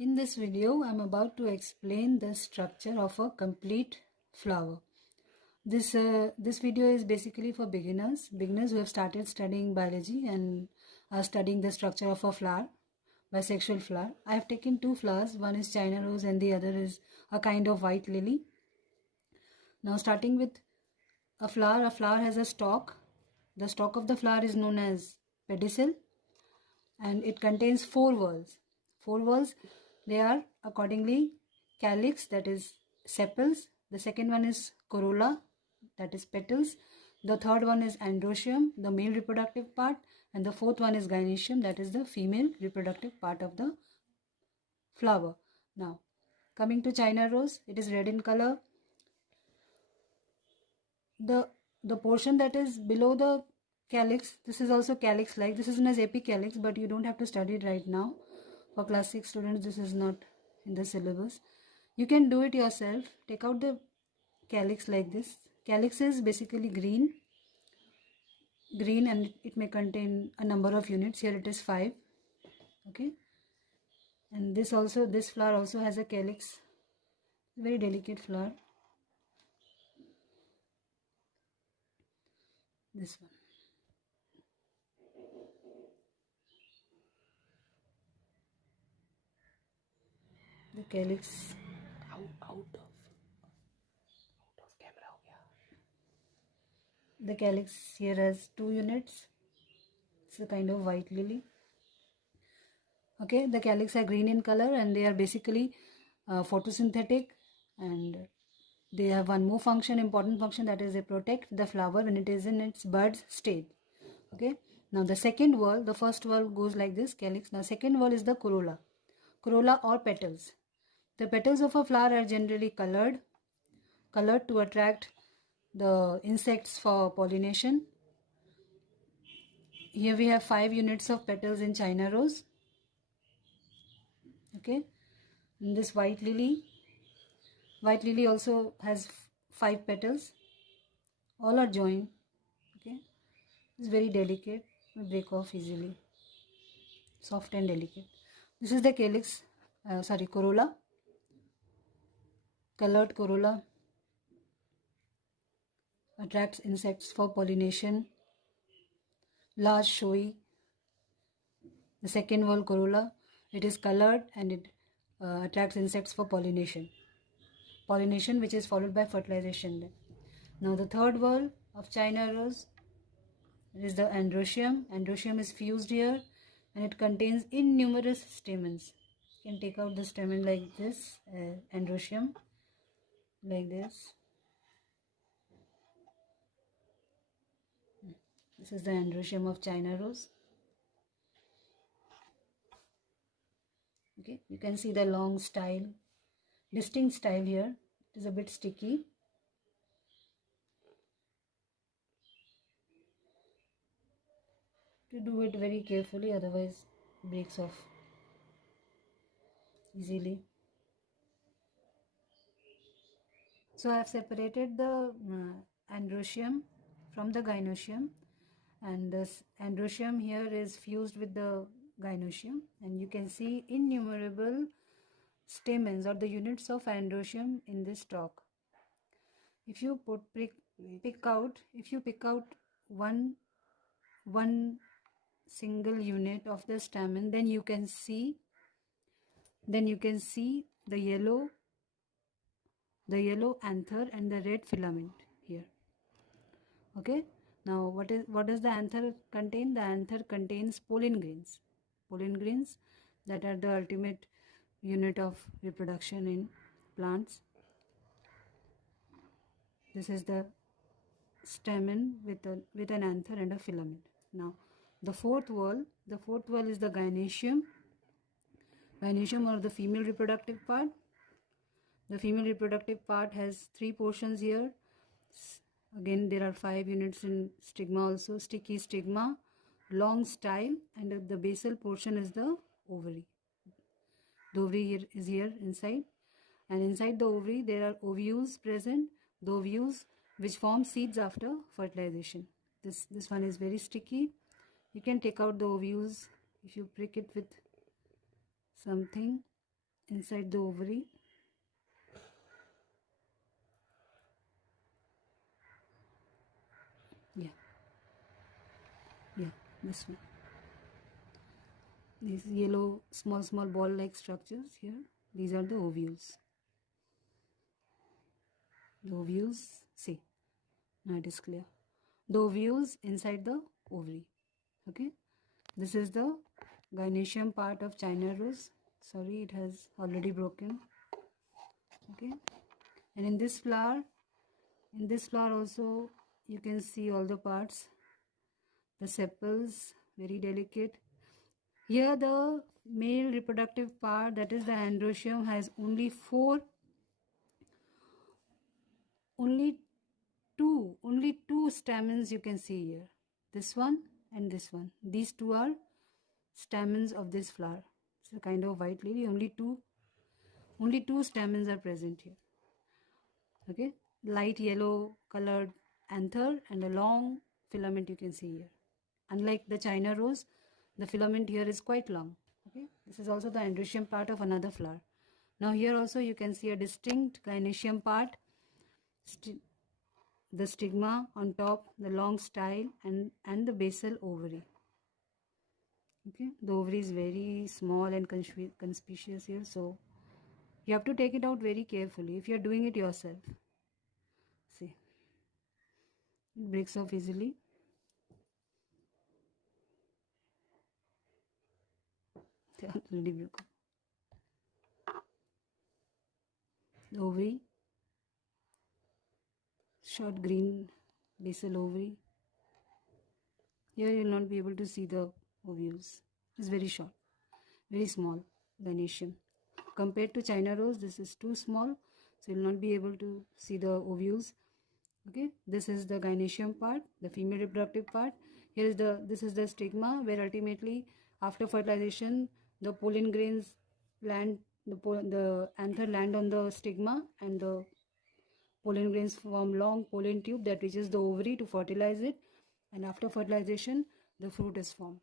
In this video, I am about to explain the structure of a complete flower. This video is basically for beginners who have started studying biology and are studying the structure of a flower, bisexual flower. I have taken two flowers, one is China rose and the other is a kind of white lily. Now starting with a flower has a stalk. The stalk of the flower is known as pedicel and it contains four whorls. Four whorls, they are accordingly calyx, that is sepals. The second one is corolla, that is petals. The third one is androsium, the male reproductive part, and the fourth one is gynoecium, that is the female reproductive part of the flower. Now coming to China rose, it is red in color. The portion that is below the calyx, this is also calyx like, this is known as apicalyx, but you don't have to study it right now. For class 6 students, this is not in the syllabus. You can do it yourself. Take out the calyx like this. Calyx is basically green and it may contain a number of units. Here it is 5. Okay, and this flower also has a calyx, very delicate flower. This one. The calyx out of camera ho gaya. The calyx here has 2 units. It's a kind of white lily. Okay, the calyx are green in color and they are basically photosynthetic, and they have one more function, important function, that is they protect the flower when it is in its bud state. Okay, now the second whorl, the first whorl goes like this, calyx. Now second whorl is the corolla or petals. The petals of a flower are generally colored to attract the insects for pollination. Here we have 5 units of petals in China rose. Okay, and this white lily also has 5 petals. All are joined. Okay, it's very delicate, will break off easily, soft and delicate. This is the calyx, corolla, colored corolla, attracts insects for pollination, large showy. The second whorl corolla, it is colored and it attracts insects for pollination which is followed by fertilization. Now the third whorl of China rose is the androsium. Androsium is fused here and it contains innumerous stamens. You can take out the stamen like this, androsium like this. This is the androsium of China rose. Okay, you can see the long style, distinct style here. It is a bit sticky. To do it very carefully, otherwise it breaks off easily. So I have separated the androsium from the gynoecium, and this androsium here is fused with the gynoecium, and you can see innumerable stamens or the units of androsium in this stalk. If you pick out one single unit of the stamen, then you can see the yellow anther and the red filament here. Okay, now what does the anther contain? The anther contains pollen grains that are the ultimate unit of reproduction in plants. This is the stamen with an anther and a filament. Now the fourth whorl is the gynoecium or the female reproductive part. The female reproductive part has 3 portions here. Again, there are 5 units in stigma also. Sticky stigma, long style, and the basal portion is the ovary. The ovary is here inside, and inside the ovary there are ovules present. The ovules which form seeds after fertilization. This one is very sticky. You can take out the ovules if you prick it with something. inside the ovary. Yeah, this one. These yellow small ball like structures here, these are the ovules. The ovules, see, now it is clear. The ovules inside the ovary. Okay, this is the gynoecium part of China rose. Sorry, it has already broken. Okay, and in this flower also you can see all the parts. The sepals, very delicate. Here the male reproductive part, that is the androsium, has only two stamens you can see here. This one and this one. These two are stamens of this flower. It's a kind of white lily. Only two stamens are present here. Okay, light yellow colored anther and a long filament you can see here. Unlike the China rose, the filament here is quite long. Okay, this is also the androsium part of another flower. Now here also you can see a distinct gynoecium part, the stigma on top, the long style, and the basal ovary. Okay, the ovary is very small and conspicuous here, so you have to take it out very carefully if you are doing it yourself. See, it breaks off easily. Already broken. The ovary, short green basal ovary. Here you will not be able to see the ovules. It's very short, very small gynoecium. Compared to China rose, this is too small, so you will not be able to see the ovules. Okay, this is the gynoecium part, the female reproductive part. This is the stigma, where ultimately after fertilization the pollen grains land, the anther land on the stigma, and the pollen grains form long pollen tube that reaches the ovary to fertilize it, and after fertilization the fruit is formed.